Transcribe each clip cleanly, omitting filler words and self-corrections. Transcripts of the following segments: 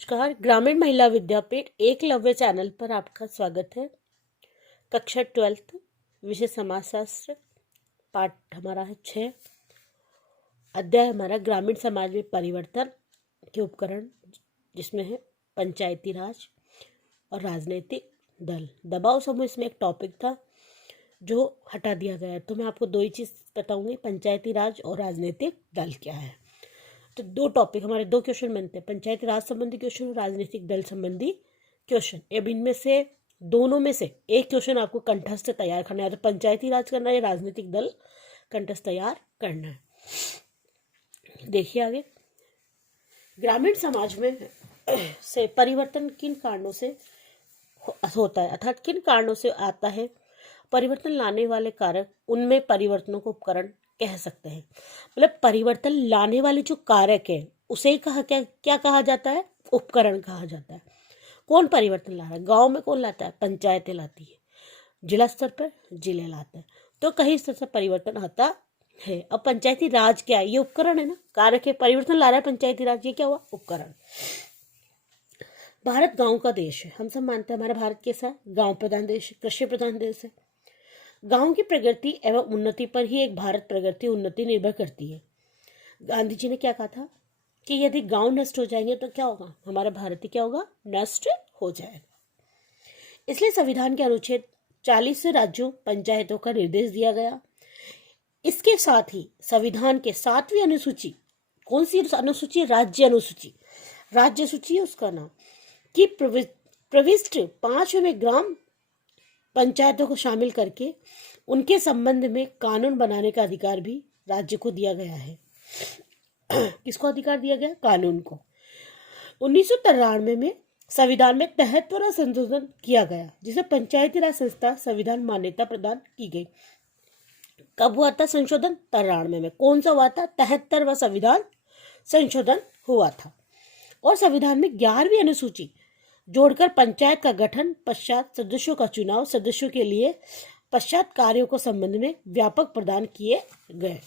नमस्कार। ग्रामीण महिला विद्यापीठ एकलव्य चैनल पर आपका स्वागत है। कक्षा 12 विषय समाजशास्त्र, पाठ हमारा है 6। अध्याय हमारा ग्रामीण समाज में परिवर्तन के उपकरण, जिसमें है पंचायती राज और राजनीतिक दल। दबाव समूह इसमें एक टॉपिक था जो हटा दिया गया है। तो मैं आपको दो ही चीज़ बताऊंगी, पंचायती राज और राजनीतिक दल क्या है। तो दो टॉपिक हमारे, दो क्वेश्चन बनते हैं, पंचायती राज संबंधी क्वेश्चन और राजनीतिक दल संबंधी क्वेश्चन। अब इनमें से दोनों में से एक क्वेश्चन आपको कंठस्थ तैयार करना है, तो पंचायती राज करना है या राजनीतिक दल कंठस्थ तैयार करना है। देखिए आगे, ग्रामीण समाज में से परिवर्तन किन कारणों से होता है, अर्थात किन कारणों से आता है। परिवर्तन लाने वाले कारक, उनमें परिवर्तनों को उपकरण कह सकते हैं। मतलब परिवर्तन लाने वाले जो कारक है उसे ही क्या कहा जाता है, उपकरण कहा जाता है। कौन परिवर्तन ला रहा है? गांव में कौन लाता है? पंचायतें लाती है। जिला स्तर पर जिले लाते हैं। तो कहीं स्तर से परिवर्तन आता है। अब पंचायती राज क्या है? ये उपकरण है ना, कारक है। परिवर्तन ला रहा है पंचायती राज, ये क्या हुआ? उपकरण। भारत गांव का देश है, हम सब मानते हैं। हमारा भारत कैसा है? गांव प्रधान देश, कृषि प्रधान देश है। गांव की प्रगति एवं उन्नति पर ही एक भारत प्रगति उन्नति निर्भर करती है। गांधी जी ने क्या कहा था कि यदि गांव नष्ट हो जाएंगे तो क्या होगा? हमारा भारत ही क्या होगा? नष्ट हो जाएगा। इसलिए संविधान के अनुच्छेद 40 से राज्यों पंचायतों का निर्देश दिया गया। इसके साथ ही संविधान के 7वीं अनुसूची, कौन सी अनुसूची? राज्य अनुसूची, राज्य सूची है उसका नाम, कि प्रविष्ट 5वें में ग्राम पंचायतों को शामिल करके उनके संबंध में कानून बनाने का अधिकार भी राज्य को दिया गया है। किसको अधिकार दिया गया? कानून को। 1993 में संविधान में 73वां संशोधन किया गया, जिसे पंचायती राज संस्था संविधान मान्यता प्रदान की गई। कब हुआ था संशोधन? 93 में। कौन सा हुआ था? 73वां संविधान संशोधन हुआ था। और संविधान में 11वीं अनुसूची जोड़कर पंचायत का गठन, पश्चात सदस्यों का चुनाव, सदस्यों के लिए पश्चात कार्यों को संबंध में व्यापक प्रदान किए गए।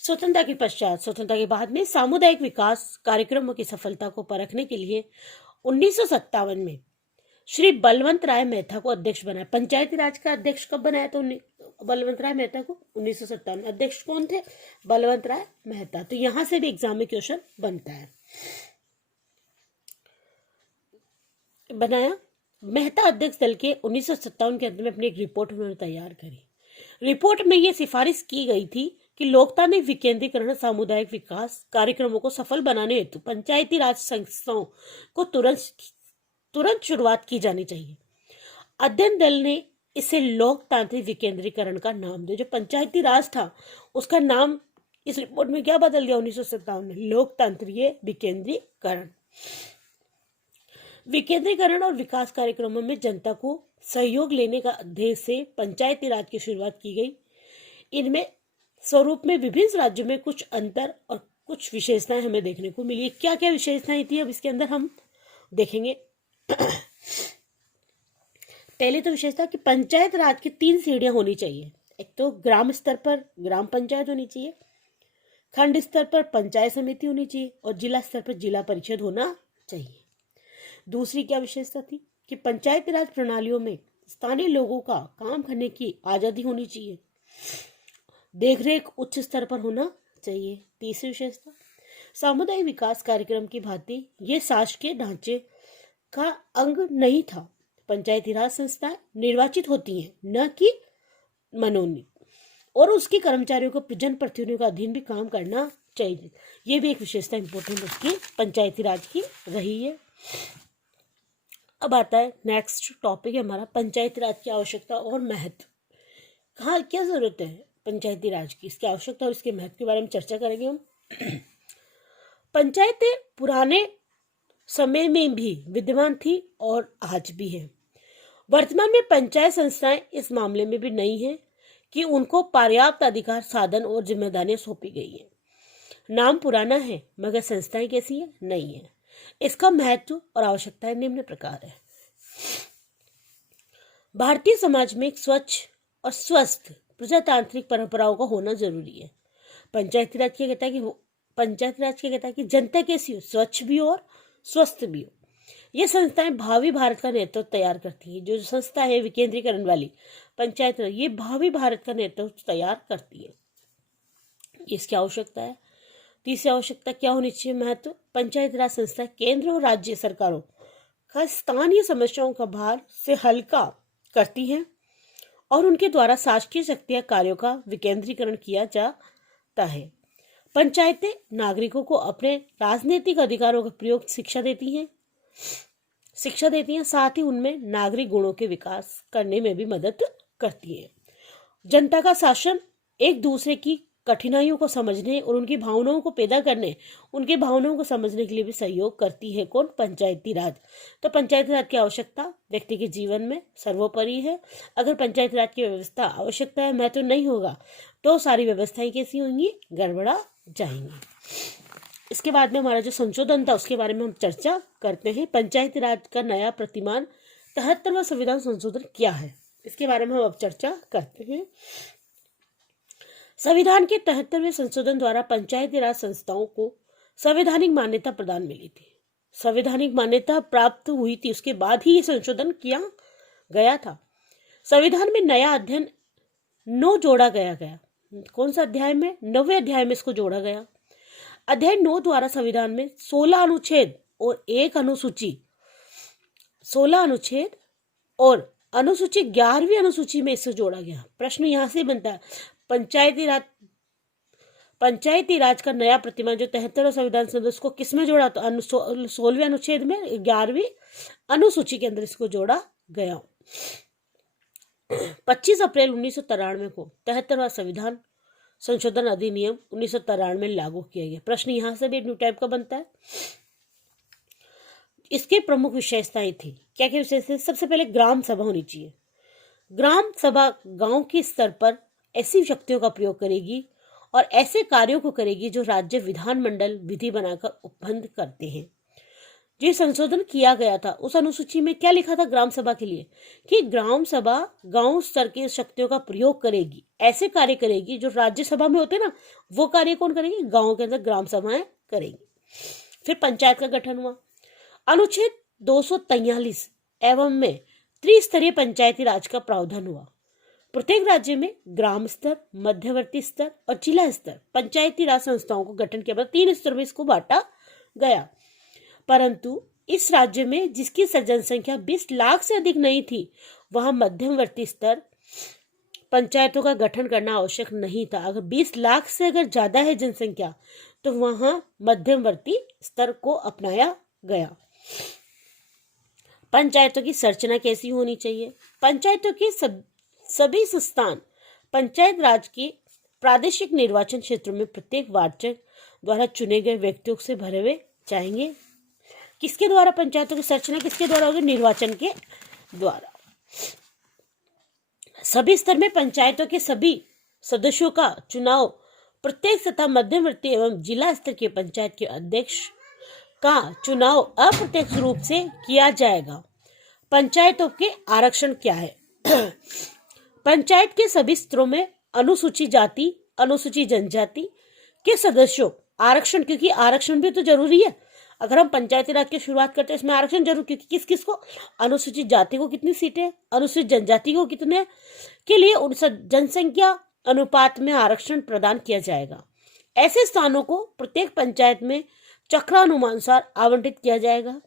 स्वतंत्रता के पश्चात, स्वतंत्रता के बाद में सामुदायिक विकास कार्यक्रमों की सफलता को परखने के लिए 1957 में श्री बलवंत राय मेहता को अध्यक्ष बनाया। पंचायती राज का अध्यक्ष कब बनाया? तो बलवंत राय मेहता को 1957 में। अध्यक्ष कौन थे? बलवंत राय मेहता। तो यहां से भी एग्जाम में क्वेश्चन बनता है। बनाया। मेहता अध्यक्ष दल के 1957 के अंत में अपनी एक रिपोर्ट उन्होंने तैयार करी। रिपोर्ट में यह सिफारिश की गई थी कि लोकतांत्रिक विकेंद्रीकरण, सामुदायिक विकास कार्यक्रमों को सफल बनाने हेतु पंचायती राज संस्थाओं को तुरंत शुरुआत की जानी चाहिए। अध्ययन दल ने इसे लोकतांत्रिक विकेंद्रीकरण का नाम दिया। जो पंचायती राज था उसका नाम इस रिपोर्ट में क्या बदल दिया 1957 में? लोकतांत्रिक विकेंद्रीकरण। विकेंद्रीकरण और विकास कार्यक्रमों में जनता को सहयोग लेने का उद्देश्य से पंचायती राज की शुरुआत की गई। इनमें स्वरूप में विभिन्न राज्यों में कुछ अंतर और कुछ विशेषताएं हमें देखने को मिली। क्या क्या विशेषताएं थी अब इसके अंदर हम देखेंगे। पहले तो विशेषता कि पंचायत राज की 3 सीढ़ियां होनी चाहिए। एक तो ग्राम स्तर पर ग्राम पंचायत होनी चाहिए, खंड स्तर पर पंचायत समिति होनी चाहिए और जिला स्तर पर जिला परिषद होना चाहिए। दूसरी क्या विशेषता थी कि पंचायती राज प्रणालियों में स्थानीय लोगों का काम करने की आजादी होनी चाहिए, देखरेख उच्च स्तर पर होना चाहिए। तीसरी विशेषता, सामुदायिक विकास कार्यक्रम की भांति ये शासकीय ढांचे का अंग नहीं था। पंचायती राज संस्थाएं निर्वाचित होती हैं, न कि मनोनीत, और उसके कर्मचारियों को जनप्रतिनिधियों का अधीन भी काम करना चाहिए। ये भी एक विशेषता इंपॉर्टेंट उसकी पंचायती राज की रही है। अब आता है नेक्स्ट टॉपिक है हमारा, पंचायती राज की आवश्यकता और महत्व। कहाँ क्या जरूरत है पंचायती राज की, इसकी आवश्यकता और इसके महत्व के बारे में चर्चा करेंगे हम। पंचायतें पुराने समय में भी विद्यमान थी और आज भी है। वर्तमान में पंचायत संस्थाएं इस मामले में भी नहीं है कि उनको पर्याप्त अधिकार, साधन और जिम्मेदारियां सौंपी गई है। नाम पुराना है मगर संस्थाएं कैसी है? नहीं है। इसका महत्व और आवश्यकताएं निम्न प्रकार है। भारतीय समाज में एक स्वच्छ और स्वस्थ प्रजातांत्रिक परंपराओं का होना जरूरी है। पंचायती राज क्या कहता है कि पंचायती राज क्या कहता है कि जनता कैसी हो, स्वच्छ भी हो और स्वस्थ भी हो। ये संस्थाएं भावी भारत का नेतृत्व तैयार करती है। जो संस्था है विकेंद्रीकरण वाली पंचायत राज, ये भावी भारत का नेतृत्व तैयार करती है। इसकी आवश्यकता है। तीसरी आवश्यकता क्या होनी चाहिए, महत्व, पंचायत राज संस्था केंद्र और राज्य सरकारों का स्थानीय समस्याओं का भार से हल्का करती हैं और उनके द्वारा शासकीय शक्तियां कार्यों का विकेंद्रीकरण किया जाता है। पंचायतें नागरिकों को अपने राजनीतिक अधिकारों का प्रयोग शिक्षा देती हैं, साथ ही उनमें नागरिक गुणों के विकास करने में भी मदद करती है। जनता का शासन एक दूसरे की कठिनाइयों को समझने और उनकी भावनाओं को पैदा करने, उनके भावनाओं को समझने के लिए भी सहयोग करती है। कौन, पंचायती राज। तो पंचायती राज की आवश्यकता व्यक्ति के जीवन में सर्वोपरि है। अगर पंचायती राज की व्यवस्था आवश्यकता है महत्व नहीं होगा तो सारी व्यवस्थाएं कैसी होंगी, गड़बड़ा जाएंगी। इसके बाद में हमारा जो संशोधन था उसके बारे में हम चर्चा करते हैं। पंचायती राज का नया प्रतिमान 73वां संविधान संशोधन क्या है, इसके बारे में हम अब चर्चा करते हैं। संविधान के 73वें संशोधन द्वारा पंचायती राज संस्थाओं को संवैधानिक मान्यता प्रदान मिली थी। संवैधानिक मान्यता प्राप्त हुई थी, उसके बाद ही ये संशोधन किया गया था। संविधान में नया अध्ययन 9 जोड़ा गया। कौन सा अध्याय में, 9वें अध्याय में इसको जोड़ा गया। अध्याय 9 द्वारा संविधान में 16 अनुच्छेद और एक अनुसूची, 16 अनुच्छेद और अनुसूची 11वीं अनुसूची में इससे जोड़ा गया। प्रश्न यहां से बनता है, पंचायती राज का नया प्रतिमान जो 73वां संविधान संशोधन उसको किस में जोड़ा, तो 16वें अनुच्छेद में 11वीं अनुसूची के अंदर इसको जोड़ा गया। 25 अप्रैल 1993 को 73वां संविधान संशोधन अधिनियम 1993 में लागू किया गया। प्रश्न यहां से भी न्यू टाइप का बनता है। इसके प्रमुख विशेषताएं थी, क्या क्या विशेषताएं, सबसे पहले ग्राम सभा होनी चाहिए। ग्राम सभा गांव के स्तर पर ऐसी शक्तियों का प्रयोग करेगी और ऐसे कार्यों को करेगी जो राज्य विधानमंडल विधि बनाकर उपबंध करते हैं। जो संशोधन किया गया था उस अनुसूची में क्या लिखा था ग्राम सभा के लिए, कि ग्राम सभा गांव स्तर की शक्तियों का प्रयोग करेगी, ऐसे कार्य करेगी जो राज्यसभा में होते ना, वो कार्य कौन करेगी, गांव के अंदर ग्राम सभाएं करेंगी। फिर पंचायत का गठन हुआ। अनुच्छेद 243 एवं में त्रिस्तरीय पंचायती राज का प्रावधान हुआ। प्रत्येक राज्य में ग्राम स्तर, मध्यवर्ती स्तर और जिला स्तर पंचायती राज संस्थाओं को गठन के बाद 3 स्तरों में इसको बांटा गया। परंतु इस राज्य में जिसकी जनसंख्या 20 लाख से अधिक नहीं थी वहां मध्यवर्ती स्तर पंचायतों का गठन करना आवश्यक नहीं था। अगर 20 लाख से अगर ज्यादा है जनसंख्या तो वहां मध्यवर्ती स्तर को अपनाया गया। पंचायतों की संरचना कैसी होनी चाहिए, पंचायतों के सभी संस्थान पंचायत राज के प्रादेशिक निर्वाचन क्षेत्रों में प्रत्येक वार्ड द्वारा चुने गए व्यक्तियों से भरे हुए जाएंगे। किसके द्वारा पंचायतों की संरचना किसके द्वारा होगी, निर्वाचन के द्वारा। सभी स्तर में पंचायतों के सभी सदस्यों का चुनाव प्रत्येक तथा मध्यवर्ती एवं जिला स्तर के पंचायत के अध्यक्ष का चुनाव अप्रत्यक्ष रूप से किया जाएगा। पंचायतों के आरक्षण क्या है पंचायत के सभी स्तरों में अनुसूचित जाति, अनुसूचित जनजाति के सदस्यों आरक्षण, क्योंकि आरक्षण भी तो जरूरी है। अगर हम पंचायती राज की शुरुआत करते हैं इसमें आरक्षण जरूर, क्योंकि किस किस को, अनुसूचित जाति को कितनी सीटें, अनुसूचित जनजाति को कितने के लिए उन जनसंख्या अनुपात में आरक्षण प्रदान किया जाएगा। ऐसे स्थानों को प्रत्येक पंचायत में चक्रानुसार आवंटित किया जाएगा।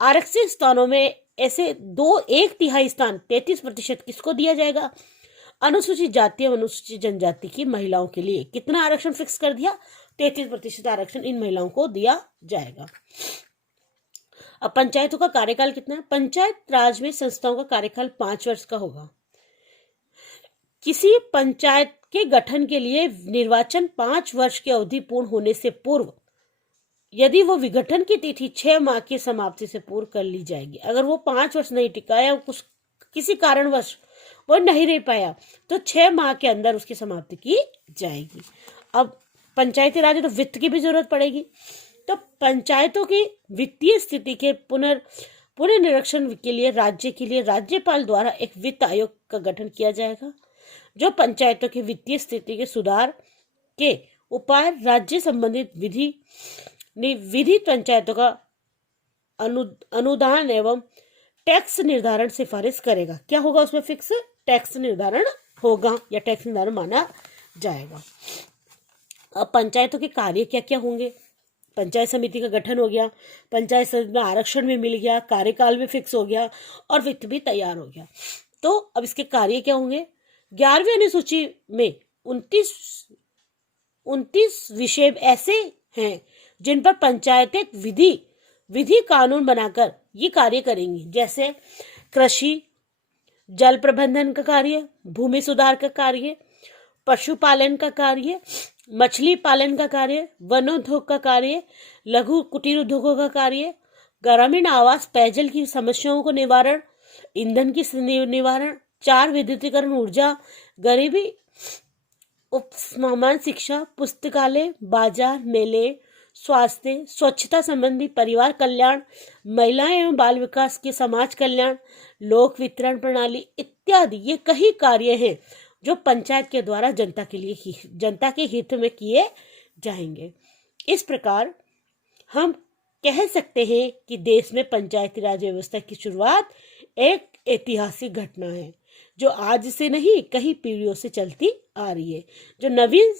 आरक्षित स्थानों में ऐसे 1/3 स्थान 33% किसको दिया जाएगा, अनुसूचित जाति और अनुसूचित जनजाति की महिलाओं के लिए। कितना आरक्षण फिक्स कर दिया, 33% आरक्षण इन महिलाओं को दिया जाएगा। अब पंचायतों का कार्यकाल कितना है, पंचायत राज में संस्थाओं का कार्यकाल 5 वर्ष का होगा। किसी पंचायत के गठन के लिए निर्वाचन 5 वर्ष की अवधि पूर्ण होने से पूर्व यदि वो विघटन की तिथि 6 माह की समाप्ति से पूर्व कर ली जाएगी। अगर वो 5 वर्ष नहीं टिका या कुछ किसी कारणवश वो नहीं रह पाया तो 6 माह के अंदर उसकी समाप्ति की जाएगी। अब पंचायती राज तो वित्त की भी जरूरत पड़ेगी, तो पंचायतों की वित्तीय स्थिति के पुनर्निरीक्षण के लिए राज्यपाल द्वारा एक वित्त आयोग का गठन किया जाएगा, जो पंचायतों की वित्तीय स्थिति के सुधार के उपाय राज्य संबंधित विधि पंचायतों का अनुदान एवं टैक्स निर्धारण सिफारिश करेगा। क्या होगा उसमें? फिक्स टैक्स निर्धारण होगा या टैक्स निर्धारण माना जाएगा। अब पंचायतों के कार्य क्या क्या होंगे? पंचायत समिति का गठन हो गया, पंचायत समिति में आरक्षण भी मिल गया, कार्यकाल भी फिक्स हो गया और वित्त भी तैयार हो गया। तो अब इसके कार्य क्या होंगे? 11वीं अनुसूची में 29 विषय ऐसे हैं जिन पर पंचायतें विधि कानून बनाकर ये कार्य करेंगी, जैसे कृषि, जल प्रबंधन का कार्य, भूमि सुधार का कार्य, पशुपालन का कार्य, मछली पालन का कार्य, वनोद्योग का कार्य, लघु कुटीर उद्योगों का कार्य, ग्रामीण आवास पेयजल की समस्याओं को निवारण, ईंधन की निवारण, 4 विद्युतीकरण ऊर्जा, गरीबी उपस्मान शिक्षा, पुस्तकालय, बाजार, मेले, स्वास्थ्य, स्वच्छता संबंधी, परिवार कल्याण, महिला एवं बाल विकास के समाज कल्याण, लोक वितरण प्रणाली इत्यादि। ये कई कार्य हैं जो पंचायत के द्वारा जनता के हित में किए जाएंगे। इस प्रकार हम कह सकते हैं कि देश में पंचायती राज व्यवस्था की शुरुआत एक ऐतिहासिक घटना है जो आज से नहीं कई पीढ़ियों से चलती आ रही है। जो नवीन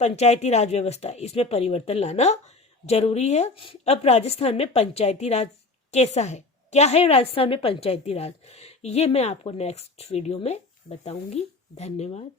पंचायती राज व्यवस्था, इसमें परिवर्तन लाना जरूरी है। अब राजस्थान में पंचायती राज कैसा है, क्या है राजस्थान में पंचायती राज, ये मैं आपको नेक्स्ट वीडियो में बताऊंगी। धन्यवाद।